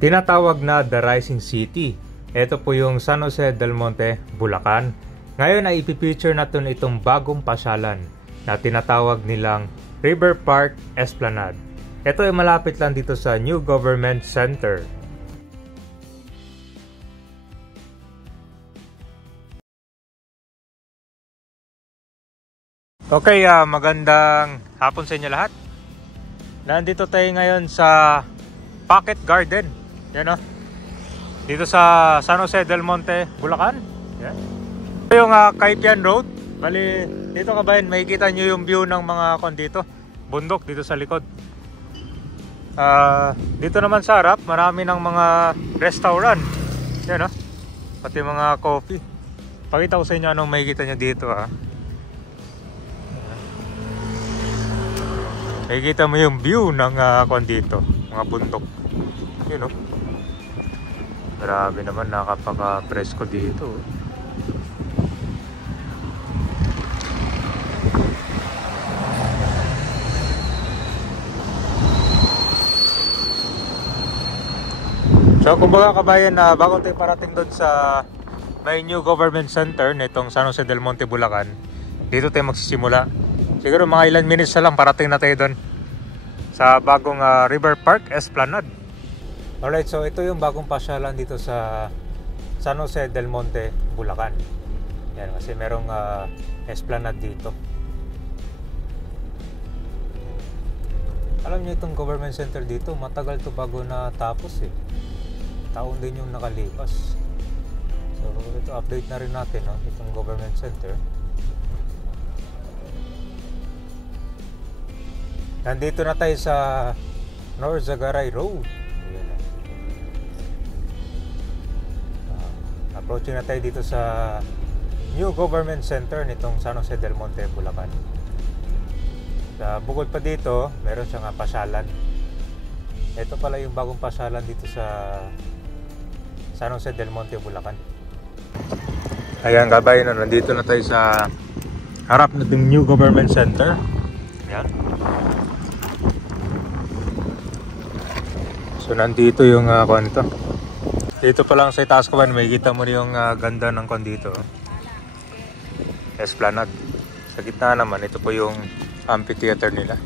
Tinatawag na The Rising City. Ito po yung San Jose del Monte, Bulacan. Ngayon ay ipipicture natin itong bagong pasyalan na tinatawag nilang River Park Esplanade. Ito ay malapit lang dito sa New Government Center. Okay, magandang hapon sa inyo lahat. Nandito tayo ngayon sa Pocket Garden. Yan o. Dito sa San Jose del Monte, Bulacan. Yan. Ito yung Kaipian Road. Bali, dito kabayan, makikita nyo yung view ng mga dito. Bundok dito sa likod. Dito naman sa harap, marami ng mga restaurant. Yan o. Pati mga coffee. Pakita ko sa inyo anong makikita nyo dito Makikita mo yung view ng dito, mga bundok. Yun o. Grabe naman, nakapaka-presko dito. So kumbaga kabayan, bago tayo parating doon sa may New Government Center nitong San Jose del Monte, Bulacan, dito tayo magsisimula. Siguro mga ilan minutes na lang parating na tayo doon sa bagong River Park Esplanade. Alright, so ito yung bagong pasyalan dito sa San Jose del Monte, Bulacan. Yan, kasi merong Esplanade dito. Alam niyo itong government center dito, matagal to bago na tapos eh. Taon din yung nakalipas. So ito, update na rin natin itong government center. Nandito na tayo sa North Zagaray Road. Approaching na tayo dito sa New Government Center nitong San Jose del Monte, Bulacan. Bukod pa dito, meron siyang pasyalan. Ito pala yung bagong pasyalan dito sa San Jose del Monte, Bulacan. Ayan kabayan, nandito na tayo sa harap ng New Government Center. Ayan. So nandito yung konto. Dito pa lang sa itaas ko ba, makikita mo yung ganda ng dito. Esplanade. Sa gitna naman, ito po yung amphitheater nila.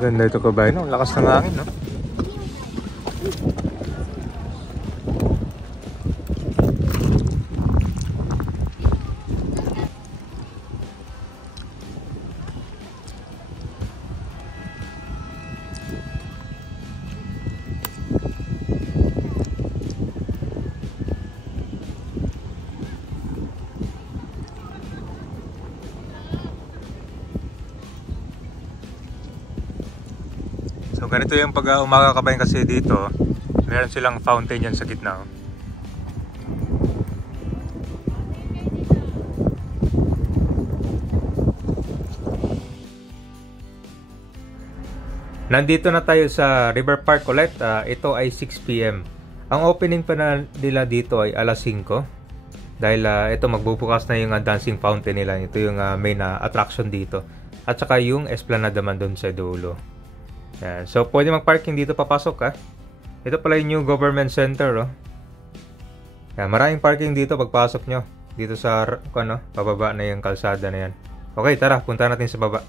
Ganda ito kabayan, no? Lakas ng hangin, no? So ganito yung pag umaga kabayan kasi dito, meron silang fountain yan sa gitna. Nandito na tayo sa River Park ulit. Ito ay 6 PM. Ang opening pa nila dito ay alas 5. Dahil ito magbubukas na yung dancing fountain nila. Ito yung main attraction dito. At saka yung esplanade naman doon sa dulo. Yan. So pwede mag-parking dito papasok Ito pala yung New Government Center Yan, maraming parking dito pagpasok nyo. Dito sa pababa na yung kalsada na yan. Okay, tara, punta natin sa baba.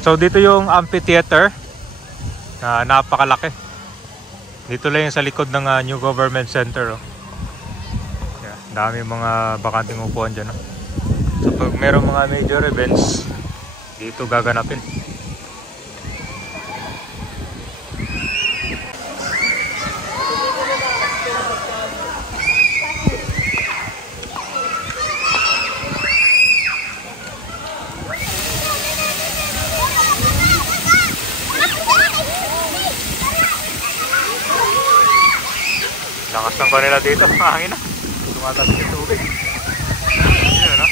So dito yung amphitheater na napakalaki. Dito lang yung sa likod ng New Government Center. Yeah, dami mga bakanting upuan dyan. So pag meron mga major events, dito gaganapin. Lakas ng kanila dito, hangin na. Tumatas yung tubig. Yun, no?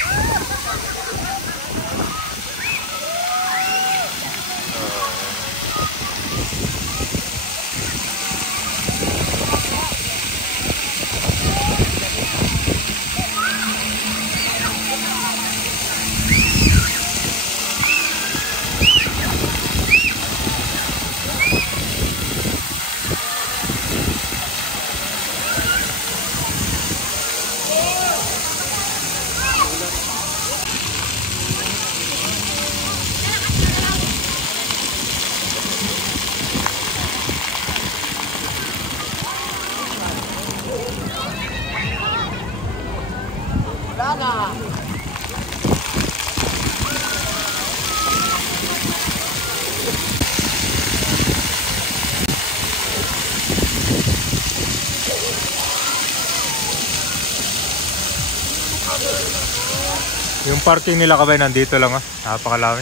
Yung parking nila kabay nandito lang ah. Napakalami.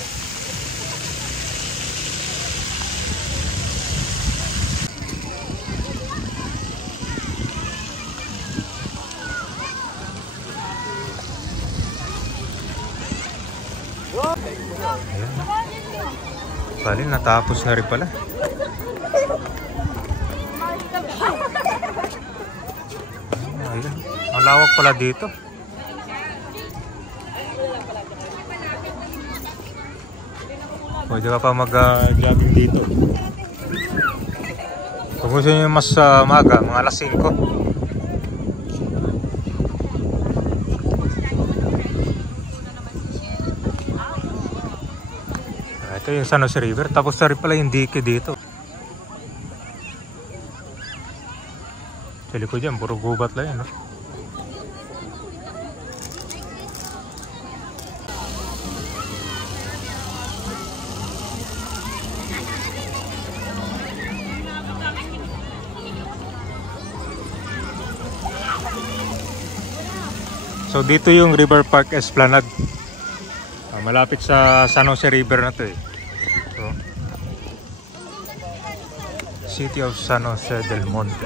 Ayan. Bali, natapos na rin pala. Ayan. Ang lawak pala dito. Pwede ka pa mag-jogging dito. Kung gusto nyo mas maga, mga alas 5. Ito yung San Jose River. Tapos na rin pala yung dike dito. Sa likod dyan, puro gubat lang yan, no? So dito yung River Park Esplanade. Malapit sa San Jose River na to eh. So, City of San Jose del Monte.